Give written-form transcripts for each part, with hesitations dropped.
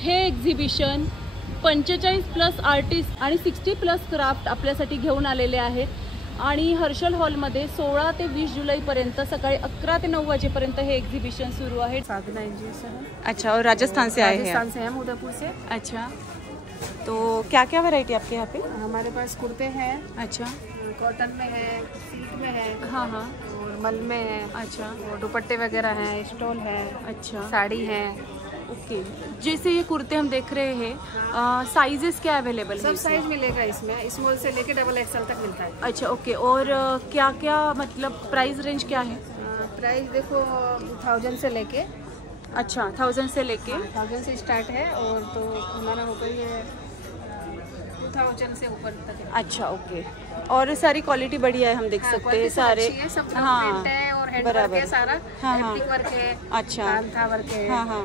हे exhibition 45+ artist आणि 60+ craft आपल्यासाठी घेऊन आलेले आहेत आणि हर्षल हॉलमध्ये 16 ते 20 जुलैपर्यंत सकाळी 11 ते 9 वाजेपर्यंत हे एक्झिबिशन सुरू आहे। साधना एनजीओ से है। अच्छा, और राजस्थान से आए हैं? राजस्थान से हम, उदयपुर से। अच्छा, तो क्या क्या वैरायटी आपके यहाँ पे? हमारे पास कुर्ते हैं। अच्छा, कॉटन में है, सिल्क में है। हाँ हाँ, और मल में है। अच्छा, और दुपट्टे वगैरह हैं, स्टॉल है। अच्छा, साड़ी है। ओके। जैसे ये कुर्ते हम देख रहे हैं, साइजेस क्या अवेलेबल है? सब साइज मिलेगा इसमें, स्मॉल से लेके XXL तक मिलता है। अच्छा, ओके। और क्या क्या मतलब प्राइस रेंज क्या है? प्राइस देखो 1000 से लेके। अच्छा, 1000 से लेके 1000 से स्टार्ट है, और तो हमारा हो गई है 2000 से ऊपर तक है। अच्छा, ओके। और सारी क्वालिटी बढ़िया है, हम देख सकते हैं सारे। सब हाँ, है और हैंड बराबर। वर्क है सारा। हाँ, हाँ। एप्लिक वर्क है। अच्छा, कांथा वर्क है। हाँ हाँ,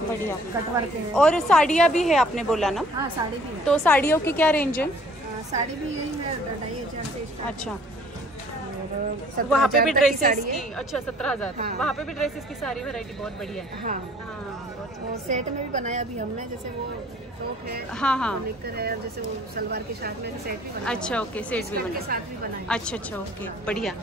बढ़िया। कट वर्क है। और साड़ियाँ भी है आपने बोला ना? हाँ, साड़ी भी है। तो साड़ियों की क्या रेंज है? साड़ी भी यही है 2500 से स्टार्ट। अच्छा, और वहाँ पे भी 17,000 तक की ड्रेसेस साड़ी है। की? अच्छा, 17,000। हाँ। वहाँ पे भी ड्रेसेस की सारी वैरायटी बहुत बढ़िया है। हाँ, और सेट में भी बनाया अभी हमने, जैसे वो टॉप है। हाँ हाँ, निकर है, और जैसे वो सलवार के साथ में सेट भी बनाया। अच्छा, ओके, सेट भी स्कर्ट के बना। साथ भी बनाया। अच्छा अच्छा, ओके, बढ़िया।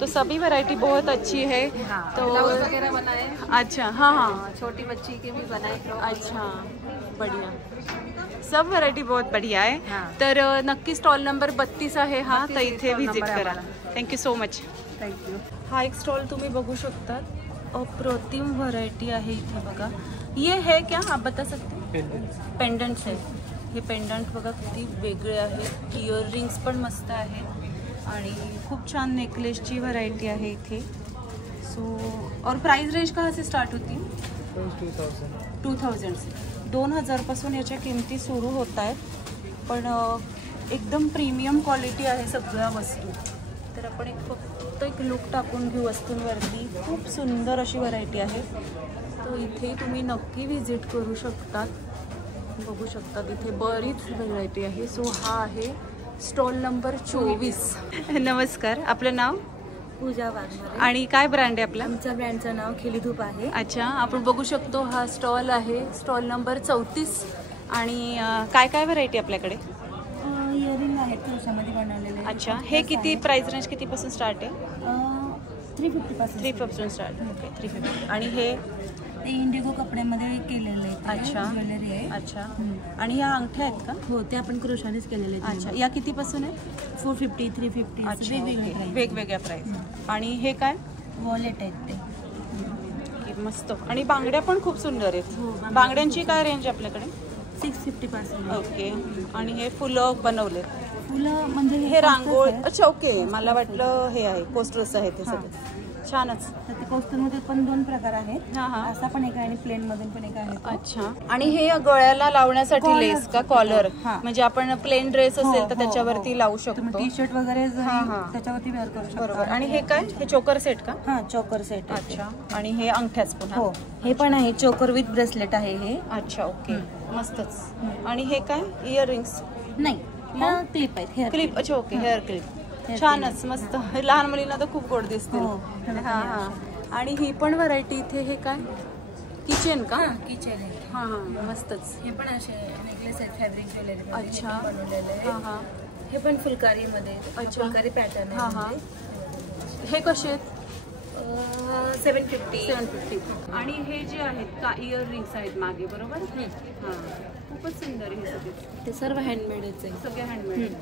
तो सभी वैरायटी बहुत अच्छी है। हाँ, तो ब्लाउज वगैरह बनाए। अच्छा, हाँ हाँ, छोटी बच्ची के भी बनाए फ्रॉक। अच्छा, बढ़िया। सब व्हरायटी बहुत बढ़िया आहे। हां. तर नक्की स्टॉल नंबर 32 आहे हा, तर 32 इथे स्टॉल व्हिजिट नंबर करा। आम्हाला. Thank you so much. थँक्यू। हा एक स्टॉल तुम्ही बघू शकतात, अप्रतिम व्हरायटी आहे इथे बघा। ये है क्या, आप बता सकते? पेंडंट्स है। हे पेंडंट बघा किती वेगळे आहेत, इयररिंग्स पण मस्त आहे आणि खूप छान नेकलेसची व्हरायटी आहे इथे। सो और प्राइस रेंज कहाँ से स्टार्ट होती? 2000 से 2000 पासून याच्या किमती सुरू होत आहेत, पण एकदम प्रीमियम क्वालिटी आहे सगळ्या वस्तू। तर आपण फक्त एक लुक टाकून घेऊ वस्तूंवरती। खूप सुंदर अशी व्हरायटी आहे, तो इथे तुम्ही नक्की व्हिजिट करू शकतात। बघू शकतात इथे बरीच व्हरायटी आहे। सो हा आहे स्टॉल नंबर 24। नमस्कार, आपलं नाव? पूजा वाघमारे। आणि काय ब्रँड आहे आपला? आमच्या ब्रँडचं नाव खिली धूप आहे। अच्छा, आपण बघू शकतो हा स्टॉल आहे, स्टॉल नंबर 34। आणि काय काय व्हरायटी आपल्याकडे? इयरिंग आहेत क्रोशामध्ये बनवलेले। अच्छा, हे किती प्राइस रेंज कितीपासून स्टार्ट आहे? 350 पासून। 350 स्टार्ट, ओके, 350। आणि हे ते इंडिगो कपड्यामध्ये केलेले आहे। अच्छा, ज्वेलरी आहे। अच्छा, आणि या अंगठ्या आहेत का? हो, ते आपण क्रोशानेच केलेले आहेत। अच्छा, या कितीपासून आहे? 450, 350 अच्छा, वेगवेगळे प्राइस। वेगवेगळ्या प्राइस। आणि हे काय? वॉलेट आहेत ते। मस्त। आणि बांगड्या पण खूप सुंदर आहेत। हो, बांगड्यांची काय रेंज आपल्याकडे? 650 पासून। ओके, आणि हे फुलं बनवले? फुलं म्हणजे हे रांगोळी? अच्छा, ओके, मला वाटलं हे आहे पोस्टर्स आहे ते सगळे। छानच। तर ते कोस्टरमध्ये पण 2 प्रकार आहेत। हां हां, असा पण एक आहे आणि प्लेन मधून पण एक आहे। अच्छा, आणि हे गळ्याला लावण्यासाठी लेस का, कॉलर? हां. म्हणजे आपण प्लेन ड्रेस असेल तर हो, त्याच्यावरती लावू तुम्ही शकतो। टी-शर्ट वगैरे हां, हां. त्याच्यावरती वेअर करू शकता। बरोबर। आणि हे काय, हे चोकर सेट का? हां, चोकर सेट आहे। अच्छा, आणि हे अंगठ्याच पण? हो, हे पण आहे, चोकर विथ ब्रेसलेट आहे हे। अच्छा, ओके, मस्तच। आणि हे काय, इयररिंग्स? नाही, ह्या क्लिप आहेत, हेअर क्लिप? अच्छा, ओके, हेअर क्लिप। छानच, मस्त। लहान मुलींना तर खूप गोड दिसतील। हो, हां हां। आणि ही पण व्हरायटी इथे, हे काय, किचन का? किचन आहे। हां हां, मस्तच। हे पण असे नेकलेस आहेत फॅब्रिक ज्वेलरी। अच्छा, बनवलेले आहे। हां हां, हे पण फुलकारी मध्ये। अच्छा, फुलकारी पॅटर्न हां हां। हे कसे आहेत? 750। 750। आणि हे जे आहेत का, इयररिंग्स आहेत मागे, बरोबर? हां, खूपच सुंदर हे सगळे। ते सर्व हँडमेडच आहे, सगळे हँडमेड।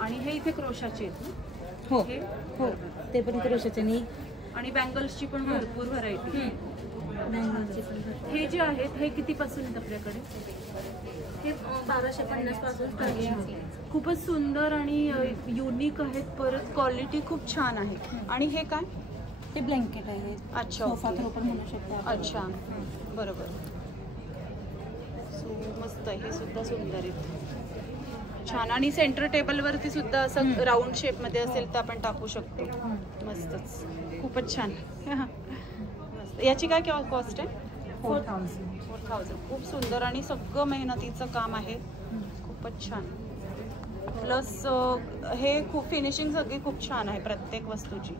आणि हे इथे क्रोशाचे आहेत? हो हे? हो, ते पण क्रोशाचे नाही। आणि बँगल्सची पण भरपूर व्हरायटी। हे जे आहेत हे कितीपासून आहेत आपल्याकडे? हे 1250 पासून। खूपच सुंदर आणि युनिक आहेत, परत क्वालिटी खूप छान आहे। आणि हे काय? ते ब्लँकेट आहे। अच्छा, सोफा थ्रो पण म्हणू शकता। अच्छा, बरोबर। सो मस्त, हे सुद्धा सुंदर आहेत, छान। आणि सेंटर टेबल वरती सुद्धा असं राऊंड शेप मध्ये असेल तर आपण टाकू शकतो। मस्तच, खूपच छान। मस्त। याची काय कॉस्ट आहे? 4000। खूप सुंदर आणि सगळं मेहनतीचं काम आहे, खूपच छान। प्लस हे खूप फिनिशिंग सगळी खूप छान आहे प्रत्येक वस्तूची,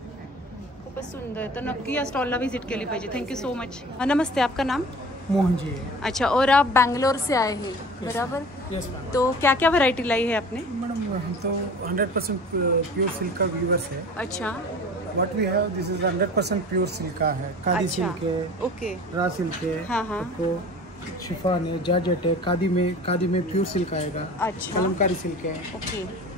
खूपच सुंदर आहे। तर नक्की या स्टॉलला व्हिजिट केली पाहिजे। Thank you so much. नमस्ते, आपका नाम? मोहन जी है। अच्छा, और आप बैंगलोर से आए हैं, बराबर? Yes ma'am. तो क्या क्या वैरायटी लाई है आपने? मैडम हम तो 100% प्योर सिल्क का व्यूवर्स है। अच्छा what we have this is 100% pure silk का है। खादी अच्छा, सिल्क है, ओके। रा सिल्क है, हाँ, हाँ। आपको शिफॉन है, जॉर्जेट है, खादी में प्योर सिल्क आएगा। अच्छा, कलमकारी सिल्क है। ओके।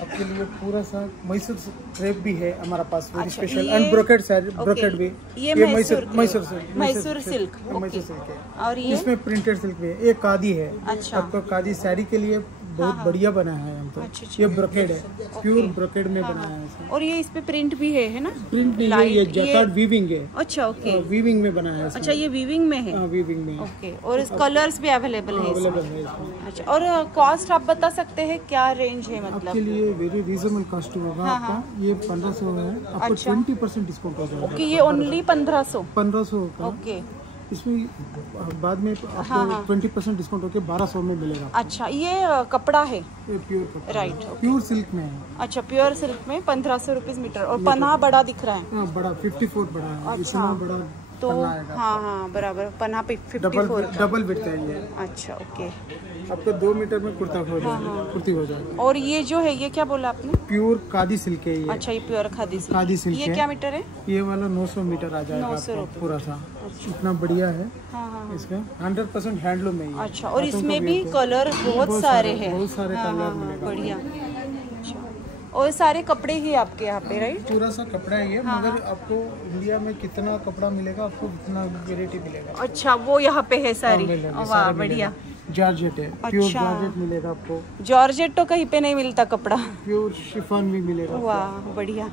आपके लिए पूरा सा मैसूर क्रेप भी है हमारे पास, वेरी अच्छा, स्पेशल। ये- end brocade sari, okay. Brocade भी। ये Mysore Mysore silk, Mysore Mysore silk, Mysore okay. Silk है। और ये? इसमें प्रिंटेड सिल्क भी है। ये खादी है। अच्छा। आपको खादी साड़ी के लिए बहुत हाँ। बढ़िया बना है हम तो। अच्छा, अच्छा। ये ब्रोकेड है, प्योर ओके। ब्रोकेड में हाँ, बनाया है हाँ। इसे। और ये इस पे प्रिंट भी है ना? प्रिंट नहीं है, लाइट, ये जैकार्ड वीविंग है। अच्छा, ओके। वीविंग में बनाया है इसमें। अच्छा, ये वीविंग में है? वीविंग में ओके। और इस कलर्स भी अवेलेबल है अवेलेबल इसमें? है इसमें। अच्छा, और कॉस्ट आप बता सकते हैं क्या रेंज है आपके मतलब? लिए वेरी रीजनेबल कॉस्ट होगा हाँ, आपका। ये 1500 है, आपको अच्छा। 20% डिस्काउंट हो जाएगा। ओके, ये ओनली 1500? 1500 का। ओके। इसमें बाद में आपको हाँ, हाँ। 20% डिस्काउंट होकर 1200 में मिलेगा। अच्छा, ये कपड़ा है? ये प्योर कपड़ा, राइट, ओके। प्योर सिल्क में है। अच्छा, प्योर सिल्क में 1500 रुपीज मीटर। और पन्ना बड़ा दिख रहा है? हाँ, बड़ा 54 बड़ा है। अच्छा। इतना बड़ा तो पन्ना आएगा। हाँ हाँ बराबर, पन्ना पे 54 का। डबल विड्थ है ये। अच्छा, ओके। आपको 2 मीटर में कुर्ता हो जाएगा, कुर्ती हो जाएगा। और ये जो है, ये क्या बोला आपने? प्योर खादी सिल्क है ये। अच्छा, ये pure khadi silk. Khadi silk ये है। क्या मीटर है? ये वाला 900 मीटर आ जाएगा 900 आपको रुपये। पूरा सा। इतना बढ़िया है हाँ हाँ हाँ। इसका। 100% हैंडलूम है ये। अच्छा, और हाथों का इसमें भी work है। कलर बहुत सारे हैं? बहुत सारे हाँ, कलर हाँ, हाँ, मिलेगा। बढ़िया। अच्छा, और सारे कपड़े ही आपके यहाँ पे, राइट? पूरा सा कपड़ा है ये। हाँ, मगर आपको इंडिया में कितना कपड़ा मिलेगा, आपको कितना वेरायटी मिलेगा। अच्छा, वो यहाँ पे है सारी? हाँ, मिलेगा, वाह, सारे बढ़िया। मिलेगा। जॉर्जेट है, प्योर अच्छा। जॉर्जेट मिलेगा आपको। जॉर्जेट तो कहीं पे नहीं मिलता कपड़ा। प्योर शिफॉन भी मिलेगा। वाह, बढ़िया।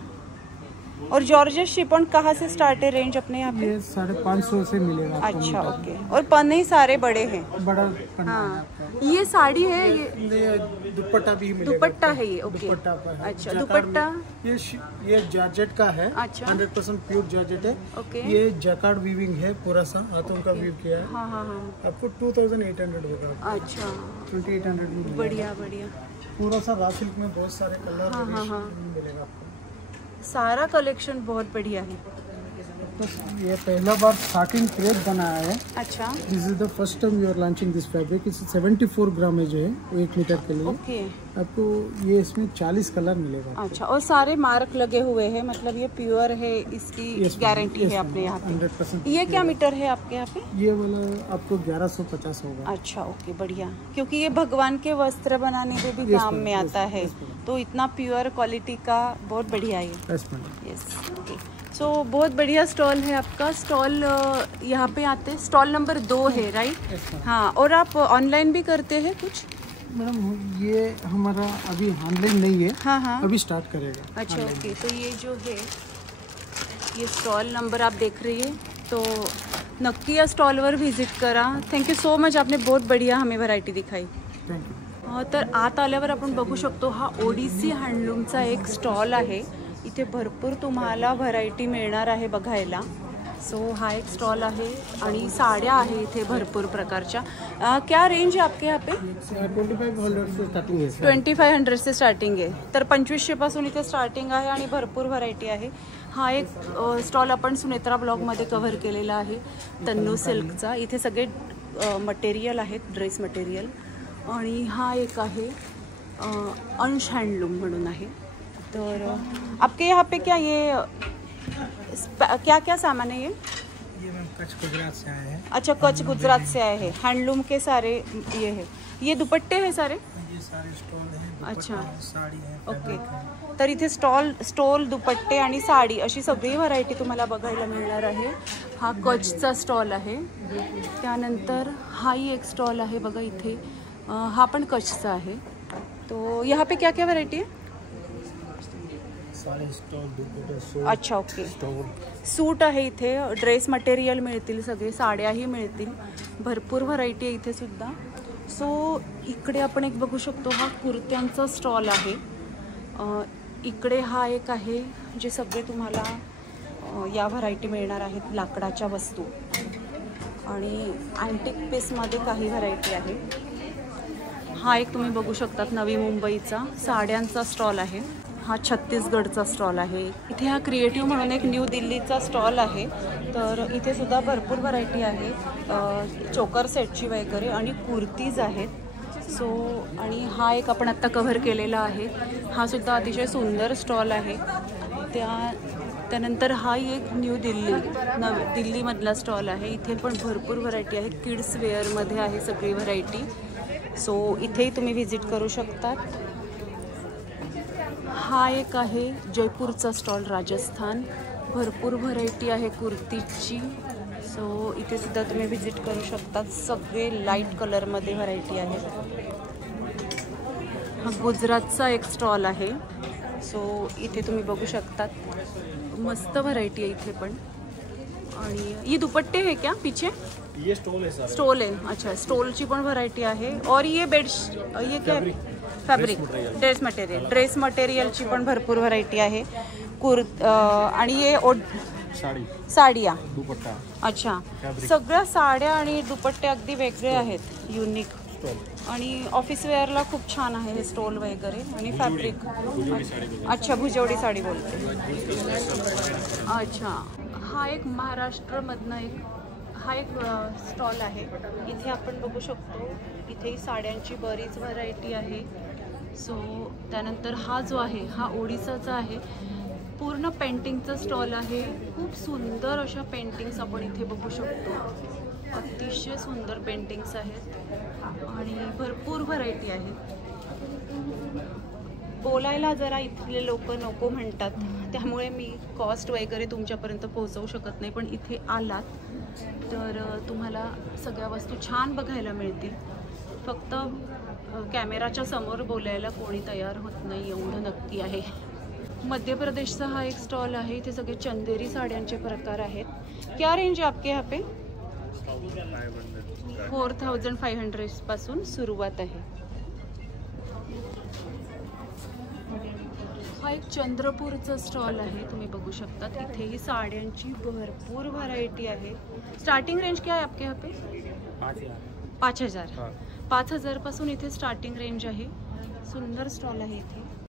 और जॉर्जेट शिफॉन कहाँ से स्टार्ट है रेंज अपने यहाँ पे? ये 550 से मिलेगा आपको अच्छा, मीटर। ओके। और पन्ने सारे बड़े हैं? बड़ा पन्ना है हाँ, आपका। ये साड़ी है ये? ये दुपट्टा भी मिलेगा। दुपट्टा है ये? ओके। दुपट्टा पर है। अच्छा, जैकार्ड दुपट्टा? में- ये जॉर्जेट का है। अच्छा। 100% प्योर जॉर्जेट है। ओके। ये जैकार्ड वीविंग है, पूरा सा हाथों का वीव किया है। हाँ हाँ हाँ। आपको 2800 होगा। अच्छा, 2800 में मिलेगा। बढ़िया बढ़िया। पूरा सा रा सिल्क में बहुत सारे कलर हाँ, हाँ, हाँ। मिलेगा आपको। सारा कलेक्शन बहुत बढ़िया है। बस ये पहला बार स्टार्टिंग क्रेप बनाया है। अच्छा, this is the first time you are launching this fabric. इस 74 ग्राम है जो है, 1 मीटर के लिए। ओके। आपको ये इसमें 40 कलर मिलेगा। अच्छा, और सारे मार्क लगे हुए हैं, मतलब ये प्योर है, इसकी Yes, ma'am. गारंटी Yes, है ma'am. अपने यहाँ पे? 100%। ये क्या मीटर है आपके यहाँ पे? ये वाला आपको 1150 होगा। अच्छा, ओके, बढ़िया। क्योंकि ये भगवान के वस्त्र बनाने में भी Yes, काम ma'am. में Yes, आता है, yes, ma'am. तो इतना प्योर क्वालिटी का बहुत बढ़िया है। Yes madam. Yes, okay. So बहुत बढ़िया स्टॉल है आपका। स्टॉल यहाँ पे आते हैं, स्टॉल नंबर 2 है, राइट? Yes ma'am. हाँ, और आप ऑनलाइन भी करते हैं कुछ? मैडम ये हमारा अभी ऑनलाइन नहीं है, हाँ हाँ। अभी स्टार्ट करेगा। अच्छा, ओके। तो ये जो है, ये स्टॉल नंबर आप देख रही है, तो नक्की या स्टॉलवर व्हिजिट करा। थँक्यू सो मच, आपने बहुत बढ़िया हमें व्हरायटी दिखाई। थँक्यू। तर आत आल्यावर आपण बघू शकतो, हा ओडिसी हँडलूमचा एक स्टॉल आहे। इथे भरपूर तुम्हाला व्हरायटी मिळणार आहे बघायला। सो हा एक स्टॉल आहे आणि साड्या आहे इथे भरपूर प्रकारच्या। क्या रेंज आहे आपके यहाँ पे? 2500 से स्टार्टिंग है। 2500 से स्टार्टिंग आहे, तर 2500 पासून इथे स्टार्टिंग आहे आणि भरपूर व्हरायटी आहे। हा एक स्टॉल आपण सुनेत्रा ब्लॉगमध्ये कव्हर केलेला आहे, तन्नू सिल्कचा। इथे सगळे मटेरियल आहेत, ड्रेस मटेरियल। आणि हा एक आहे अंश हँडलूम म्हणून आहे। तर आपके यहाँ पे क्या ये क्या क्या सामान है ये? ये मैम कच्छ गुजरात से आए हैं। अच्छा, कच्छ गुजरात से आए हैं। हैंडलूम के सारे ये है। ये दुपट्टे हैं सारे? ये सारे स्टॉल हैं। अच्छा, साड़ी है। ओके। तर इथे स्टॉल दुपट्टे आणि साडी अशी सगळी व्हरायटी तुम्हाला बघायला मिळणार आहे। हा कच्छचा स्टॉल आहे। त्यानंतर हाही एक स्टॉल आहे बघा इथे, हा पण कच्छचा आहे। तो यहाँ पे क्या क्या व्हरायटी है? सारे स्टॉल दुपट्टे सूट। अच्छा, ओके। स्टॉल सूट आहे इथे, ड्रेस मटेरियल मिळतील, सगळे साड्याही मिळतील, भरपूर व्हरायटी आहे इथे सुद्धा। सो इकडे आपण एक बघू शकतो, हा कुर्त्यांचा स्टॉल आहे। इकडे हा एक आहे, जे सगळे तुम्हाला या व्हरायटी मिळणार आहेत, लाकडाच्या वस्तू आणि अँटिक पीसमध्ये काही व्हरायटी आहे। हा एक तुम्ही बघू शकतात नवी मुंबईचा साड्यांचा स्टॉल आहे। हा छत्तीसगडचा स्टॉल आहे. इथे हा क्रिएटिव्ह म्हणून एक न्यू दिल्लीचा स्टॉल आहे. तर इथे सुद्धा भरपूर व्हरायटी आहे, चोकर सेटची वगैरे आणि कुर्तीज आहेत. सो आणि हा एक आपण आत्ता कव्हर केलेला आहे, हा सुद्धा अतिशय सुंदर स्टॉल आहे. त्यानंतर हा एक न्यू दिल्लीमधला स्टॉल आहे. इथे पण भरपूर व्हरायटी आहे, किड्स वेअरमध्ये आहे सगळी व्हरायटी. सो इथेही तुम्ही व्हिजिट करू शकतात. हा एक आहे जयपूरचा स्टॉल, राजस्थान. भरपूर व्हरायटी आहे कुर्तीची. सो इथे सुद्धा तुम्ही व्हिजिट करू शकतात. सगळे लाईट कलरमध्ये व्हरायटी आहे. हा गुजरातचा एक स्टॉल आहे. सो इथे तुम्ही बघू शकतात, मस्त व्हरायटी है इथे पण. आणि ये दुपट्टे है क्या पीछे? ये स्टोल है सर. स्टोल है, अच्छा. स्टोलची पण व्हरायटी आहे. और ये ये क्या फॅब्रिक, ड्रेस मटेरियलची पण भरपूर व्हरायटी आहे. आणि ये साडिया, दुपट्टा. अच्छा. सगळ्या साड्या आणि दुपट्टे अगदी वेगळे आहेत, युनिक. आणि ऑफिस वेअरला खूप छान आहे हे स्टोल वगैरे. आणि फॅब्रिक, अच्छा, भुजवडी साडी बोलते. अच्छा. हा एक महाराष्ट्रमधनं हा एक स्टॉल आहे. इथे आपण बघू शकतो, इथेही साड्यांची बरीच व्हरायटी आहे. सो त्यानंतर हा जो आहे हा ओडिसाचा आहे. पूर्ण पेंटिंगचा स्टॉल आहे. खूप सुंदर अशा पेंटिंग्स आपण इथे बघू शकतो. अतिशय सुंदर पेंटिंग्स आहेत आणि भरपूर व्हरायटी आहे. बोलायला जरा इथले लोक नको म्हणतात, त्यामुळे मी कॉस्ट वगैरे तुमच्यापर्यंत पोहोचवू शकत नाही. पण इथे आलात तर तुम्हाला सगळ्या वस्तू छान बघायला मिळतील. फक्त कॅमेराच्या समोर बोलायला कोणी तयार होत नाही, एवढं नक्की आहे. मध्य प्रदेशचा हा एक स्टॉल आहे. इथे सगळे चंदेरी साड्यांचे प्रकार आहेत. क्या रेंज आहे आपके यहाँ पे? 4500 पासून सुरुवात आहे. हा एक चंद्रपूरचा स्टॉल आहे, तुम्ही बघू शकता. इथेही साड्यांची भरपूर व्हरायटी आहे. स्टार्टिंग रेंज क्या आहे आपके यहाँ पे? 5000 पासून इथे स्टार्टिंग रेंज आहे. सुंदर स्टॉल आहे इथे.